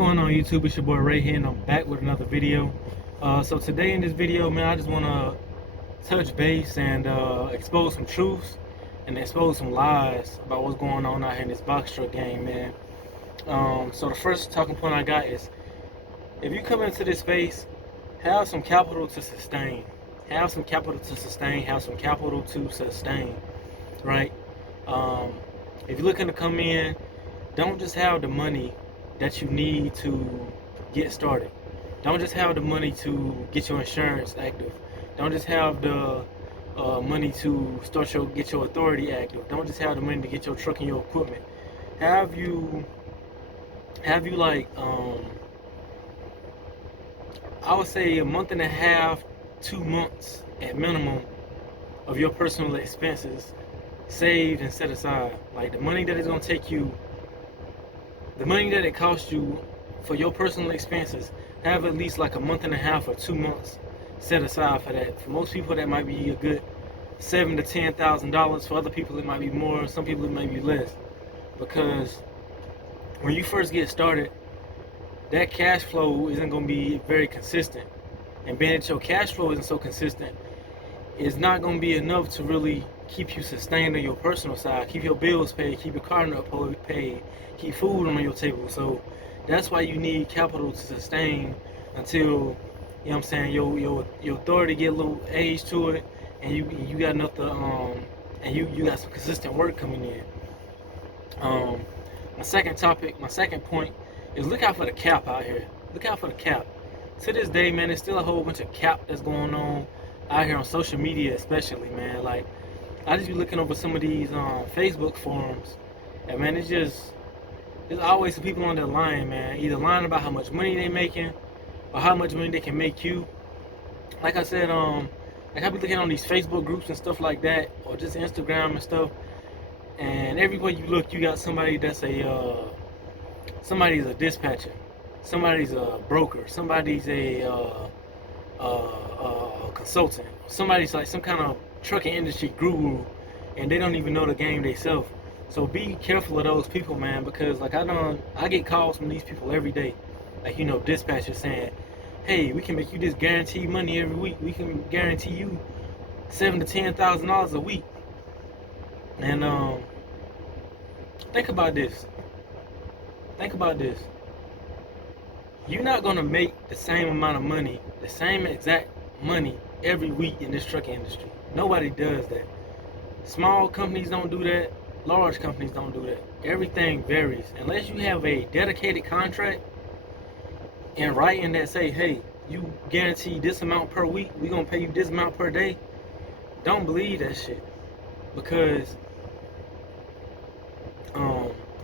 going on, YouTube? It's your boy Ray here, and I'm back with another video. So today in this video, man, I just want to touch base and expose some truths and expose some lies about what's going on out here in this box truck game, man. So the first talking point I got is, if you come into this space, have some capital to sustain. Have some capital to sustain. Have some capital to sustain, right? If you're looking to come in, don't just have the money that you need to get started. Don't just have the money to get your insurance active. Don't just have the money to get your authority active. Don't just have the money to get your truck and your equipment. Have you like I would say a month and a half, 2 months at minimum of your personal expenses saved and set aside. Like the money that is gonna take you, the money that it costs you for your personal expenses, have at least like a month and a half or 2 months set aside for that. For most people, that might be a good $7,000 to $10,000. For other people, it might be more. Some people, it might be less. Because when you first get started, that cash flow isn't going to be very consistent. And being that your cash flow isn't so consistent, it's not going to be enough to really keep you sustained on your personal side, keep your bills paid, keep your car note paid, keep food on your table. So that's why you need capital to sustain until, you know what I'm saying, your authority get a little age to it, and you got enough to and you got some consistent work coming in. My second point is, look out for the cap out here. Look out for the cap. To this day, man, there's still a whole bunch of cap that's going on out here on social media, especially, man. Like, I just be looking over some of these Facebook forums, and man, there's always some people on there lying, man. Either lying about how much money they making or how much money they can make you. Like I said, like I be looking on these Facebook groups and stuff like that, or just Instagram and stuff. And everywhere you look, you got somebody that's somebody's a dispatcher, somebody's a broker, somebody's a consultant, somebody's like some kind of trucking industry guru, and they don't even know the game themselves. So be careful of those people, man, because like I get calls from these people every day, like, you know, dispatchers saying, hey, we can make you this guaranteed money every week. We can guarantee you $7,000 to $10,000 a week. And think about this. Think about this. You're not gonna make the same amount of money, the same exact money every week in this trucking industry. Nobody does that. Small companies don't do that. Large companies don't do that. Everything varies. Unless you have a dedicated contract in writing that say, hey, you guarantee this amount per week, we're gonna pay you this amount per day. Don't believe that shit. Because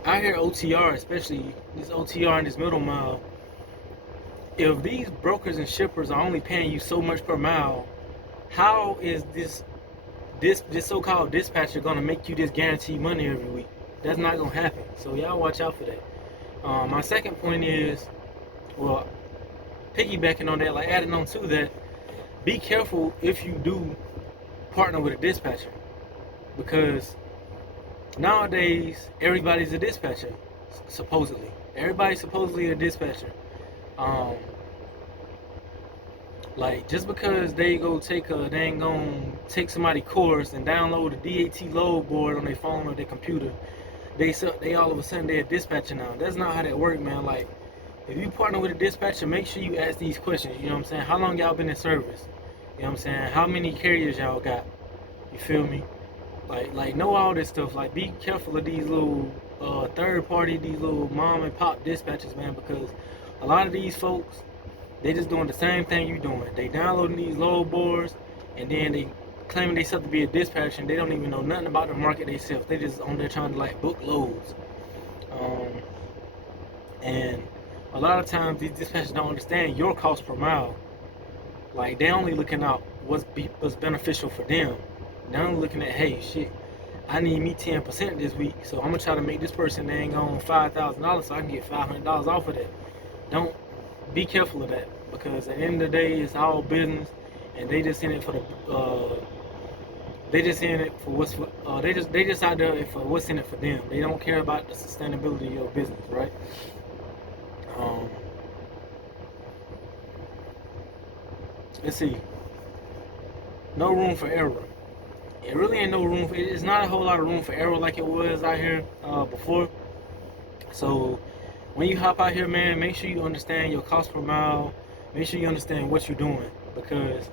I hear OTR, especially this OTR and this middle mile, if these brokers and shippers are only paying you so much per mile, how is this so-called dispatcher gonna make you this guaranteed money every week? That's not gonna happen. So y'all watch out for that. My second point is, well, piggybacking on that, like adding on to that, be careful if you do partner with a dispatcher, because nowadays everybody's a dispatcher. Supposedly, everybody's supposedly a dispatcher. Like, just because they ain't gonna take somebody's course and download a DAT load board on their phone or their computer, they all of a sudden they're a dispatcher now. That's not how that works, man. Like, if you partner with a dispatcher, make sure you ask these questions. You know what I'm saying? How long y'all been in service? You know what I'm saying? How many carriers y'all got? You feel me? Like know all this stuff. Like, be careful of these little third party, these little mom and pop dispatchers, man, because a lot of these folks, they just doing the same thing you doing. They downloading these load boards, and then they claiming they self to be a dispatcher, and they don't even know nothing about the market themselves. They just on there trying to like book loads. And a lot of times these dispatchers don't understand your cost per mile. Like, they only looking out what's beneficial for them. They're only looking at, hey, shit, I need me 10% this week, so I'm gonna try to make this person dang on $5,000 so I can get $500 off of that. Don't be careful of that, because at the end of the day, it's all business, and they just in it for the they just in it for they just out there for what's in it for them. They don't care about the sustainability of your business, right? let's see, no room for error. It really ain't no room for, it's not a whole lot of room for error like it was out here before. So when you hop out here, man, make sure you understand your cost per mile. Make sure you understand what you're doing, because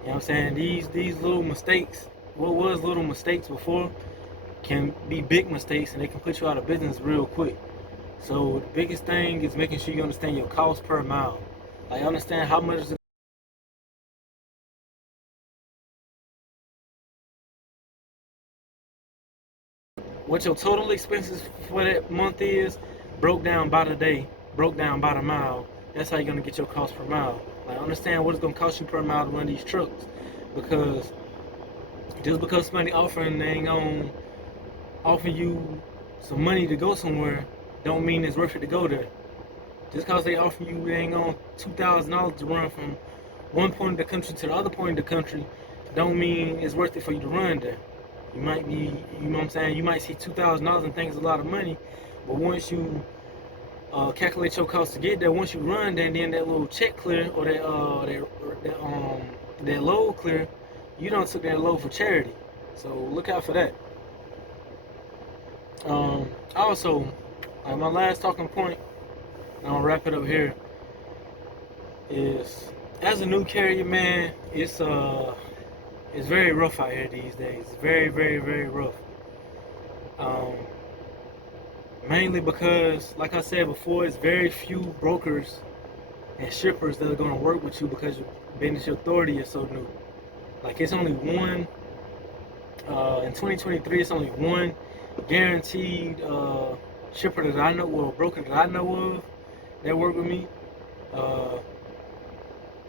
you know what I'm saying, these little mistakes, what was little mistakes before, can be big mistakes, and they can put you out of business real quick. So the biggest thing is making sure you understand your cost per mile. Like, understand how much what your total expenses for that month is, broke down by the day, broke down by the mile. That's how you're gonna get your cost per mile. Like, understand what it's gonna cost you per mile to run these trucks, because just because somebody offering, they ain't gonna offer you some money to go somewhere, don't mean it's worth it to go there. Just because they offer you, they ain't gonna $2,000 to run from one point of the country to the other point of the country, don't mean it's worth it for you to run there. You might be, you know what I'm saying, you might see $2,000 and think it's a lot of money, but once you calculate your cost to get there, once you run there, and then that little check clear, or that load clear, you don't took that load for charity. So look out for that. Also, my last talking point, and I'll wrap it up here, is as a new carrier, man, it's very rough out here these days. Very, very, very rough. Mainly because, like I said before, it's very few brokers and shippers that are going to work with you because your business authority is so new. Like, it's only one, in 2023, it's only one guaranteed shipper that I know, well, broker that I know of that work with me. I'm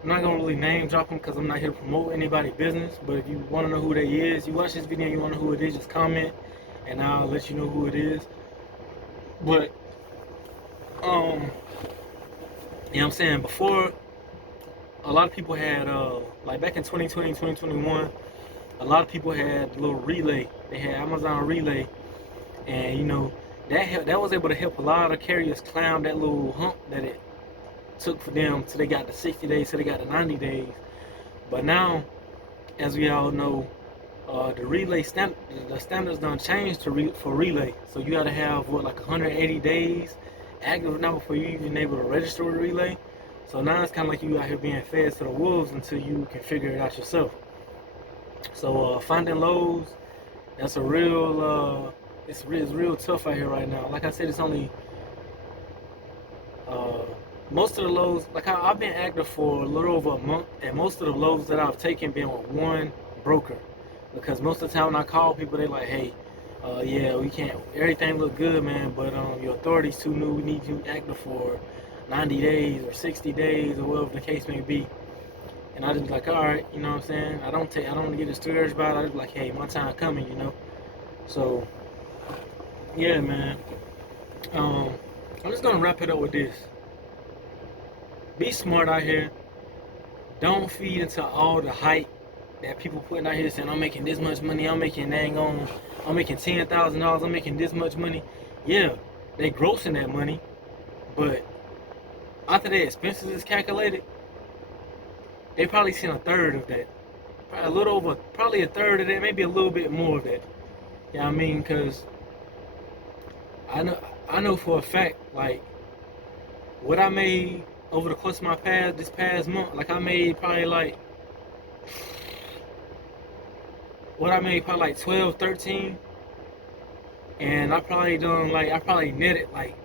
not gonna really name drop them because I'm not here to promote anybody's business. But if you want to know who they is, you watch this video and you want to know who it is, just comment, and I'll let you know who it is. But you know what I'm saying, before, a lot of people had like back in 2020, 2021, a lot of people had a little relay. They had Amazon Relay, and you know that was able to help a lot of carriers climb that little hump that it took for them till they got the 60 days, till they got the 90 days. But now, as we all know, the relay the standards done changed for relay. So you got to have what, like 180 days active now before you even able to register a relay. So now it's kind of like you out here being fed to the wolves until you can figure it out yourself. So finding loads, that's a real it's real tough out here right now. Like I said, it's only most of the loads, like I've been active for a little over a month, and most of the loads that I've taken been with one broker. Because most of the time when I call people, they like, hey, yeah, we can't, everything look good, man, but your authority's too new. We need you active for 90 days or 60 days or whatever the case may be. And I just be like, all right, you know what I'm saying? I don't get discouraged about it. I just be like, hey, my time coming, you know? So, yeah, man. I'm just gonna wrap it up with this. Be smart out here. Don't feed into all the hype that people putting out here saying, I'm making this much money, I'm making $10,000, I'm making this much money. Yeah, they grossing that money, but after their expenses is calculated, they probably seen a third of that. Probably a third of that, maybe a little bit more of that. You know what I mean? Because I know for a fact, like, what I made over the course of this past month, like I made probably like 12, 13, and I probably netted like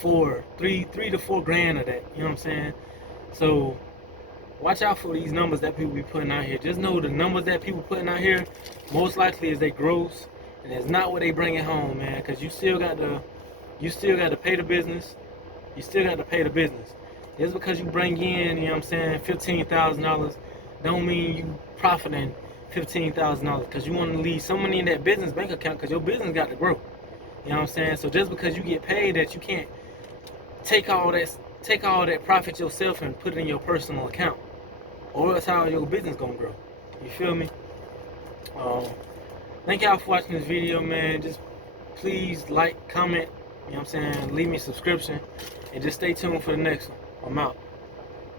3 to 4 grand of that. You know what I'm saying? So watch out for these numbers that people be putting out here. Just know the numbers that people putting out here, most likely is they gross, and it's not what they bring it home, man. Because you still got to pay the business. You still got to pay the business. Just because you bring in, you know what I'm saying, $15,000, don't mean you profiting $15,000, because you want to leave some money in that business bank account, because your business got to grow. You know what I'm saying? So just because you get paid, that you can't take all that profit yourself and put it in your personal account, or else how your business gonna grow. You feel me? Thank y'all for watching this video, man. Just please like, comment, you know what I'm saying, leave me a subscription, and just stay tuned for the next one. I'm out.